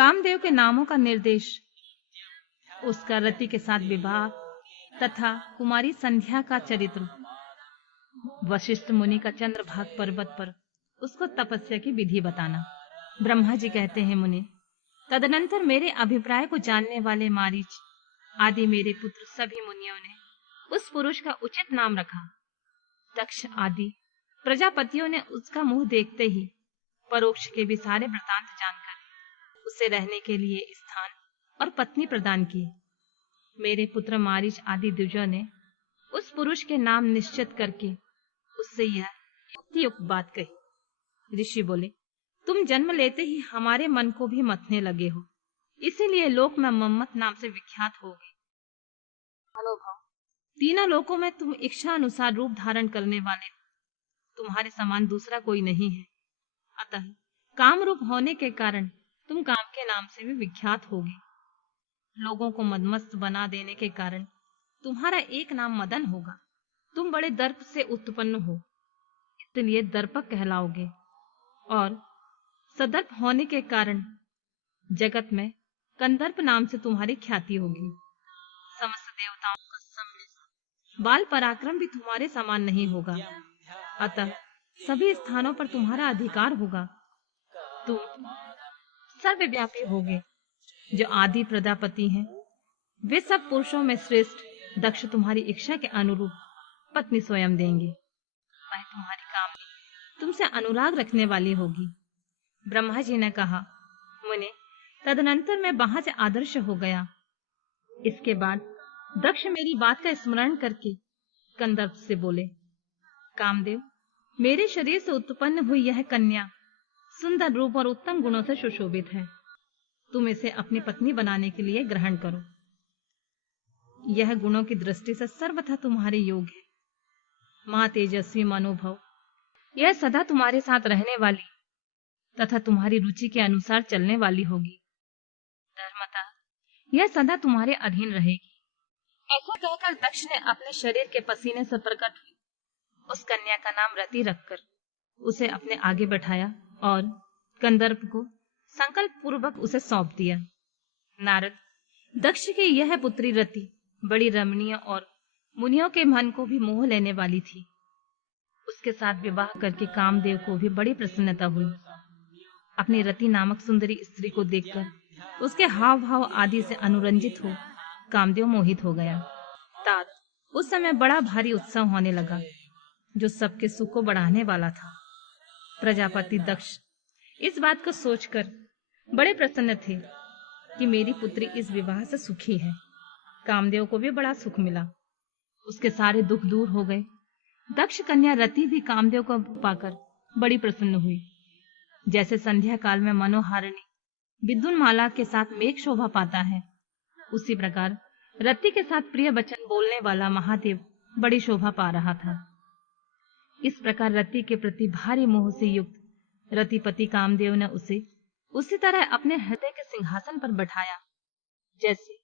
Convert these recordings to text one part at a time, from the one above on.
कामदेव के नामों का निर्देश, उसका रति के साथ विवाह तथा कुमारी संध्या का चरित्र, वशिष्ठ मुनि का चंद्रभाग पर्वत पर उसको तपस्या की विधि बताना। ब्रह्मा जी कहते हैं, मुनि, तदनंतर मेरे अभिप्राय को जानने वाले मारीच आदि मेरे पुत्र सभी मुनियों ने उस पुरुष का उचित नाम रखा। दक्ष आदि प्रजापतियों ने उसका मुंह देखते ही परोक्ष के भी सारे वृतांत जानकर उसे रहने के लिए स्थान और पत्नी प्रदान की। मेरे पुत्र मारीच आदि द्विजों ने उस पुरुष के नाम निश्चित करके उससे यह युक्तियुक्त बात कही। ऋषि बोले, तुम जन्म लेते ही हमारे मन को भी मथने लगे हो, इसीलिए लोक में मम्मत नाम से विख्यात हो गए। अनुभव, तीनों लोकों में तुम इच्छा अनुसार रूप धारण करने वाले हो, तुम्हारे समान दूसरा कोई नहीं है। अतः काम रूप होने के कारण तुम काम के नाम से भी विख्यात होगे। लोगों को मदमस्त बना देने के कारण तुम्हारा एक नाम मदन होगा। तुम बड़े दर्प से उत्पन्न हो, इसलिए दर्पक कहलाओगे, और सदर्प होने के कारण जगत में कंदर्प नाम से तुम्हारी ख्याति होगी। समस्त देवताओं का सम्मिलित बाल पराक्रम भी तुम्हारे समान नहीं होगा, अतः सभी स्थानों पर तुम्हारा अधिकार होगा। तुम सर्वव्यापी होगे। जो आदि प्रजापति हैं, वे सब पुरुषों में श्रेष्ठ दक्ष तुम्हारी इच्छा के अनुरूप पत्नी स्वयं देंगे। वह तुम्हारी कामनी तुमसे अनुराग रखने वाली होगी। ब्रह्मा जी ने कहा, मुने, तदनंतर मैं वहां से आदर्श हो गया। इसके बाद दक्ष मेरी बात का स्मरण करके कंदर्प से बोले, कामदेव, मेरे शरीर से उत्पन्न हुई यह कन्या सुंदर रूप और उत्तम गुणों से सुशोभित है। तुम इसे अपनी पत्नी बनाने के लिए ग्रहण करो। यह गुणों की दृष्टि से सर्वथा तुम्हारे योग है। महातेजस्वी मनोभव, यह सदा तुम्हारे साथ रहने वाली तथा तुम्हारी रुचि के अनुसार चलने वाली होगी। धर्मतः यह सदा तुम्हारे अधीन रहेगी। ऐसा कहकर दक्ष ने अपने शरीर के पसीने से प्रकट हुई उस कन्या का नाम रति रखकर उसे अपने आगे बैठाया और कंदर्प को संकल्प पूर्वक उसे सौंप दिया। नारद, दक्ष की यह पुत्री रति बड़ी रमणीय और मुनियों के मन को भी मोह लेने वाली थी। उसके साथ विवाह करके कामदेव को भी बड़ी प्रसन्नता हुई। अपनी रति नामक सुंदरी स्त्री को देखकर उसके हाव भाव आदि से अनुरंजित हो कामदेव मोहित हो गया। तात उस समय बड़ा भारी उत्सव होने लगा, जो सबके सुख को बढ़ाने वाला था। प्रजापति दक्ष इस बात को सोचकर बड़े प्रसन्न थे कि मेरी पुत्री इस विवाह से सुखी है। कामदेव को भी बड़ा सुख मिला, उसके सारे दुख दूर हो गए। दक्ष कन्या रति भी कामदेव को पाकर बड़ी प्रसन्न हुई। जैसे संध्या काल में मनोहारिणी विद्युन माला के साथ मेघ शोभा पाता है, उसी प्रकार रति के साथ प्रिय वचन बोलने वाला महादेव बड़ी शोभा पा रहा था। इस प्रकार रति के प्रति भारी मोह से युक्त रतिपति कामदेव ने उसे उसी तरह अपने हृदय के सिंहासन पर बैठाया, जैसे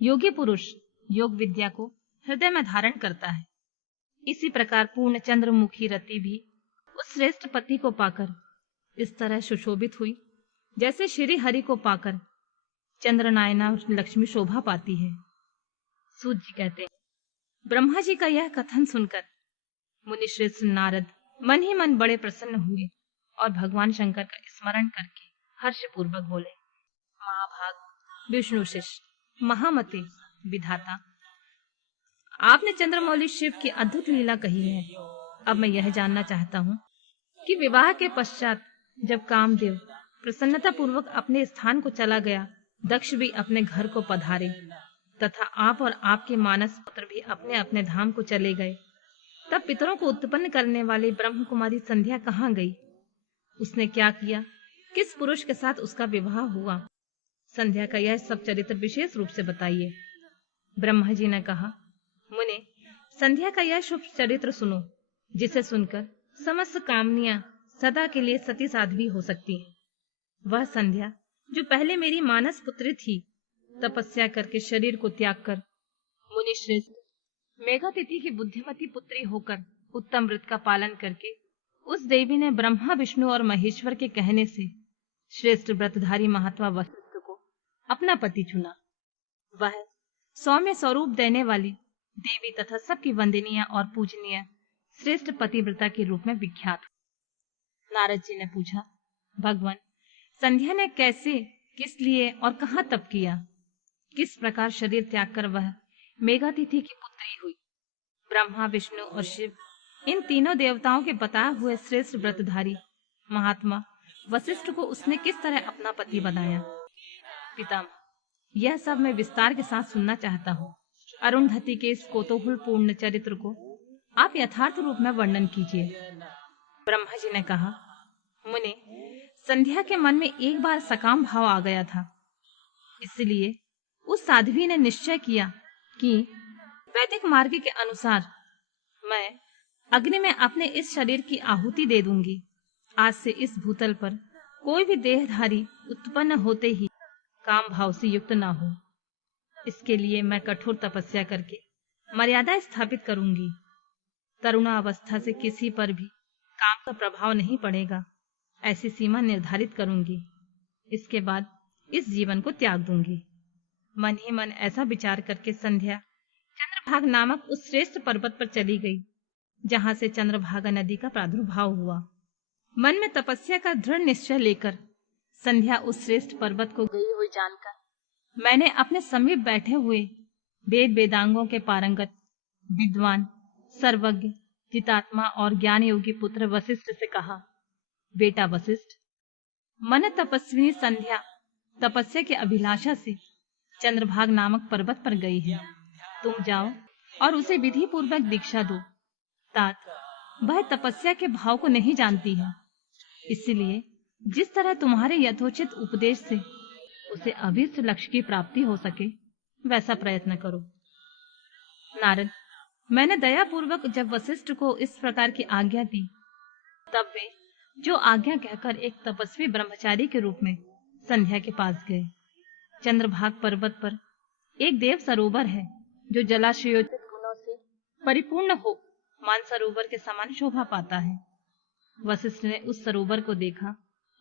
योगी पुरुष योग विद्या को हृदय में धारण करता है। इसी प्रकार पूर्ण चंद्रमुखी रति भी उस श्रेष्ठ पति को पाकर इस तरह सुशोभित हुई, जैसे श्री हरि को पाकर चंद्रनायना लक्ष्मी शोभा पाती है। सूत जी कहते हैं, ब्रह्मा जी का यह कथन सुनकर मुनिश्रेष्ठ नारद मन ही मन बड़े प्रसन्न हुए और भगवान शंकर का स्मरण करके हर्ष पूर्वक बोले, महाभाग विष्णु शिष्य महामते विधाता, आपने चंद्रमौली शिव की अद्भुत लीला कही है। अब मैं यह जानना चाहता हूँ कि विवाह के पश्चात जब कामदेव प्रसन्नता पूर्वक अपने स्थान को चला गया, दक्ष भी अपने घर को पधारे तथा आप और आपके मानस पुत्र भी अपने अपने धाम को चले गए, तब पितरों को उत्पन्न करने वाली ब्रह्म कुमारी संध्या कहाँ गई? उसने क्या किया? किस पुरुष के साथ उसका विवाह हुआ? संध्या का यह सब चरित्र विशेष रूप से बताइए। ब्रह्मा जी ने कहा, मुने, संध्या का यह शुभ चरित्र सुनो, जिसे सुनकर समस्त कामनियां सदा के लिए सती साध्वी हो सकती हैं। वह संध्या जो पहले मेरी मानस पुत्री थी, तपस्या करके शरीर को त्याग कर मुनि श्रेष्ठ मेघातिथि की बुद्धिमती पुत्री होकर उत्तम व्रत का पालन करके उस देवी ने ब्रह्मा विष्णु और महेश्वर के कहने से श्रेष्ठ व्रतधारी महात्मा वशिष्ठ को अपना पति चुना। वह सौम्य स्वरूप देने वाली देवी तथा सबकी वंदनीय और पूजनीय श्रेष्ठ पतिव्रता के रूप में विख्यात हुई। नारद जी ने पूछा, भगवान, संध्या ने कैसे, किस लिए और कहाँ तप किया? किस प्रकार शरीर त्याग कर वह मेघातिथि की पुत्री हुई? ब्रह्मा, विष्णु और शिव, इन तीनों देवताओं के बताए हुए श्रेष्ठ व्रतधारी महात्मा वशिष्ठ को उसने किस तरह अपना पति बनाया? पितामह, यह सब मैं विस्तार के साथ सुनना चाहता हूँ। अरुंधति के इस कौतूहल पूर्ण चरित्र को आप यथार्थ रूप में वर्णन कीजिए। ब्रह्मा जी ने कहा, मुने, संध्या के मन में एक बार सकाम भाव आ गया था। इसलिए उस साध्वी ने निश्चय किया कि वैदिक मार्ग के अनुसार मैं अग्नि में अपने इस शरीर की आहुति दे दूंगी। आज से इस भूतल पर कोई भी देहधारी उत्पन्न होते ही काम भाव से युक्त ना हो। इसके लिए मैं कठोर तपस्या करके मर्यादा स्थापित करूंगी। तरुणावस्था से किसी पर भी काम का प्रभाव नहीं पड़ेगा, ऐसी सीमा निर्धारित करूंगी। इसके बाद इस जीवन को त्याग दूंगी। मन ही मन ऐसा विचार करके संध्या चंद्रभागा नामक उस श्रेष्ठ पर्वत पर चली गई, जहां से चंद्रभागा नदी का प्रादुर्भाव हुआ। मन में तपस्या का दृढ़ निश्चय लेकर संध्या उस श्रेष्ठ पर्वत को गई हुई जानकर मैंने अपने समीप बैठे हुए वेद वेदांगों के पारंगत विद्वान, सर्वज्ञ, जितात्मा और ज्ञान योगी पुत्र वशिष्ठ से कहा, बेटा वशिष्ठ, मन तपस्विनी संध्या तपस्या की अभिलाषा से चंद्रभाग नामक पर्वत पर गई है। तुम जाओ और उसे विधि पूर्वक दीक्षा दो। तात, वह तपस्या के भाव को नहीं जानती है, इसलिए जिस तरह तुम्हारे यथोचित उपदेश से उसे अभीष्ट लक्ष्य की प्राप्ति हो सके, वैसा प्रयत्न करो। नारद, मैंने दयापूर्वक जब वशिष्ठ को इस प्रकार की आज्ञा दी, तब वे जो आज्ञा कहकर एक तपस्वी ब्रह्मचारी के रूप में संध्या के पास गए। चंद्रभाग पर्वत पर एक देव सरोवर है, जो जलाशयोचित गुणों से परिपूर्ण हो मानसरोवर के समान शोभा पाता है। वशिष्ठ ने उस सरोवर को देखा।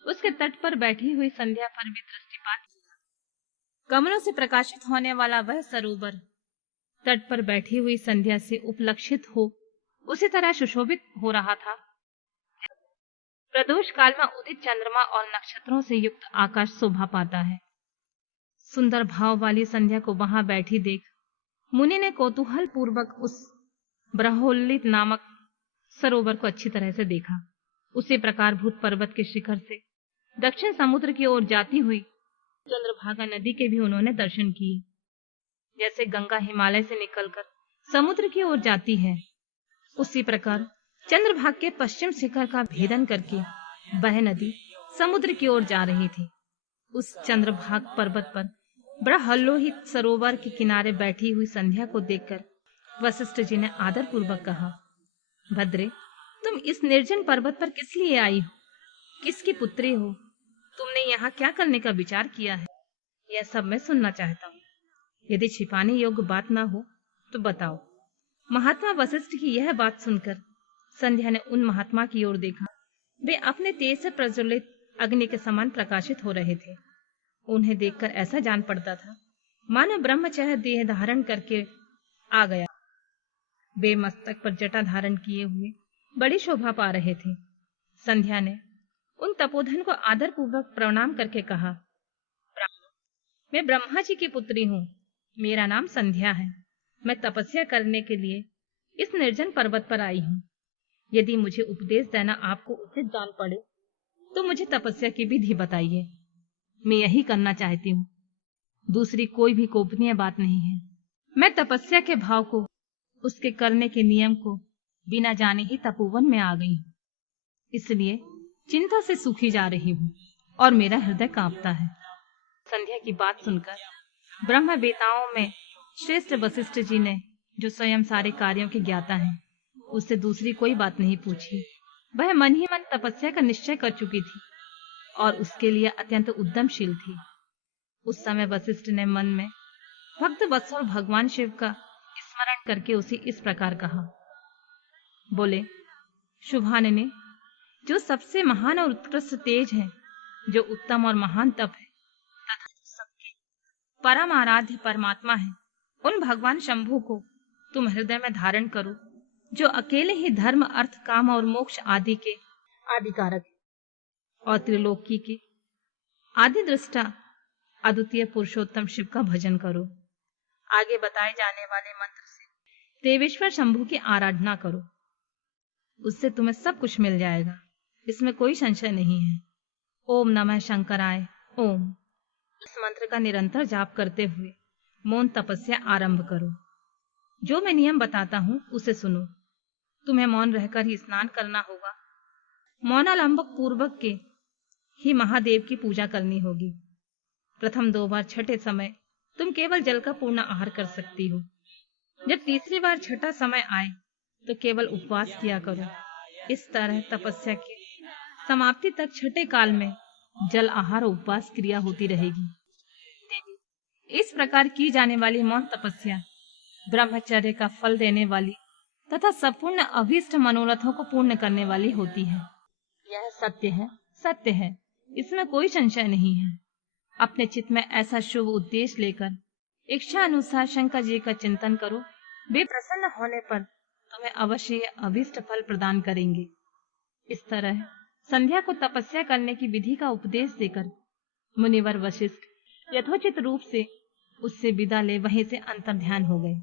उसके तट पर बैठी हुई संध्या पर भी दृष्टिपात किया। कमलों से प्रकाशित होने वाला वह सरोवर तट पर बैठी हुई संध्या से उपलक्षित हो उसी तरह सुशोभित हो रहा था। प्रदोष काल में उदित चंद्रमा और नक्षत्रों से युक्त आकाश शोभा पाता है। सुंदर भाव वाली संध्या को वहां बैठी देख मुनि ने कौतूहल पूर्वक उस ब्रह्मोल्लित नामक सरोवर को अच्छी तरह से देखा। उसी प्रकार भूत पर्वत के शिखर से दक्षिण समुद्र की ओर जाती हुई चंद्रभागा नदी के भी उन्होंने दर्शन किए। जैसे गंगा हिमालय से निकलकर समुद्र की ओर जाती है, उसी प्रकार चंद्रभाग के पश्चिम शिखर का भेदन करके वह नदी समुद्र की ओर जा रही थी। उस चंद्रभाग पर्वत पर ब्रह्मलोहित सरोवर के किनारे बैठी हुई संध्या को देखकर वशिष्ठ जी ने आदर पूर्वक कहा, भद्रे, तुम इस निर्जन पर्वत पर किस लिए आई हो? किसकी पुत्री हो? तुमने यहाँ क्या करने का विचार किया है? यह सब मैं सुनना चाहता हूँ। यदि छिपाने योग्य बात ना हो तो बताओ। महात्मा वशिष्ठ की यह बात सुनकर संध्या ने उन महात्मा की ओर देखा। वे अपने तेज से प्रज्वलित अग्नि के समान प्रकाशित हो रहे थे। उन्हें देखकर ऐसा जान पड़ता था मानो ब्रह्मचर्य देह धारण करके आ गया। वे मस्तक पर जटा धारण किए हुए बड़ी शोभा पा रहे थे। संध्या ने उन तपोधन को आदर पूर्वक प्रणाम करके कहा, मैं ब्रह्मा जी की पुत्री हूँ। मेरा नाम संध्या है। मैं तपस्या करने के लिए इस निर्जन पर्वत पर आई हूँ। यदि मुझे उपदेश देना आपको उचित जान पड़े तो मुझे तपस्या की विधि बताइए। मैं यही करना चाहती हूँ, दूसरी कोई भी गोपनीय बात नहीं है। मैं तपस्या के भाव को, उसके करने के नियम को बिना जाने ही तपोवन में आ गई हूँ। इसलिए चिंता से सूखी जा रही हूँ और मेरा हृदय कांपता है। संध्या की बात सुनकर ब्रह्म वेताओं में श्रेष्ठ वशिष्ठ जी ने, जो स्वयं सारे कार्यों के ज्ञाता हैं, उससे दूसरी कोई बात नहीं पूछी। वह मन ही मन तपस्या का निश्चय कर चुकी थी और उसके लिए अत्यंत उद्यमशील थी। उस समय वशिष्ठ ने मन में भक्त वत्सल भगवान शिव का स्मरण करके उसे इस प्रकार कहा, बोले, शुभानने, जो सबसे महान और उत्कृष्ट तेज है, जो उत्तम और महान तप है तथा सबके परम आराध्य परमात्मा है, उन भगवान शंभु को तुम हृदय में धारण करो, जो अकेले ही धर्म, अर्थ, काम और मोक्ष आदि के आदिकारक है और त्रिलोकी के आदि दृष्टा अद्वितीय पुरुषोत्तम शिव का भजन करो। आगे बताए जाने वाले मंत्र से देवेश्वर शंभु की आराधना करो, उससे तुम्हें सब कुछ मिल जाएगा, इसमें कोई संशय नहीं है। ओम नमः शंकराय ओम। इस मंत्र का निरंतर जाप करते हुए मौन तपस्या आरंभ करो। जो मैं नियम बताता हूं उसे सुनो। तुम्हें मौन रहकर ही स्नान करना होगा। मौनालंबक पूर्वक के ही महादेव की पूजा करनी होगी। प्रथम 2 बार छठे समय तुम केवल जल का पूर्ण आहार कर सकती हो। जब तीसरी बार छठा समय आए तो केवल उपवास किया करो। इस तरह तपस्या की समाप्ति तक छठे काल में जल आहार और उपवास क्रिया होती रहेगी। इस प्रकार की जाने वाली मौन तपस्या ब्रह्मचर्य का फल देने वाली तथा संपूर्ण अभीष्ट मनोरथों को पूर्ण करने वाली होती है। यह सत्य है, सत्य है, इसमें कोई संशय नहीं है। अपने चित्त में ऐसा शुभ उद्देश्य लेकर इच्छा अनुसार शंकर जी का चिंतन करो। वे प्रसन्न होने पर तुम्हें अवश्य अभीष्ट फल प्रदान करेंगे। इस तरह संध्या को तपस्या करने की विधि का उपदेश देकर मुनिवर वशिष्ठ यथोचित रूप से उससे विदा ले वहीं से अंतर्ध्यान हो गए।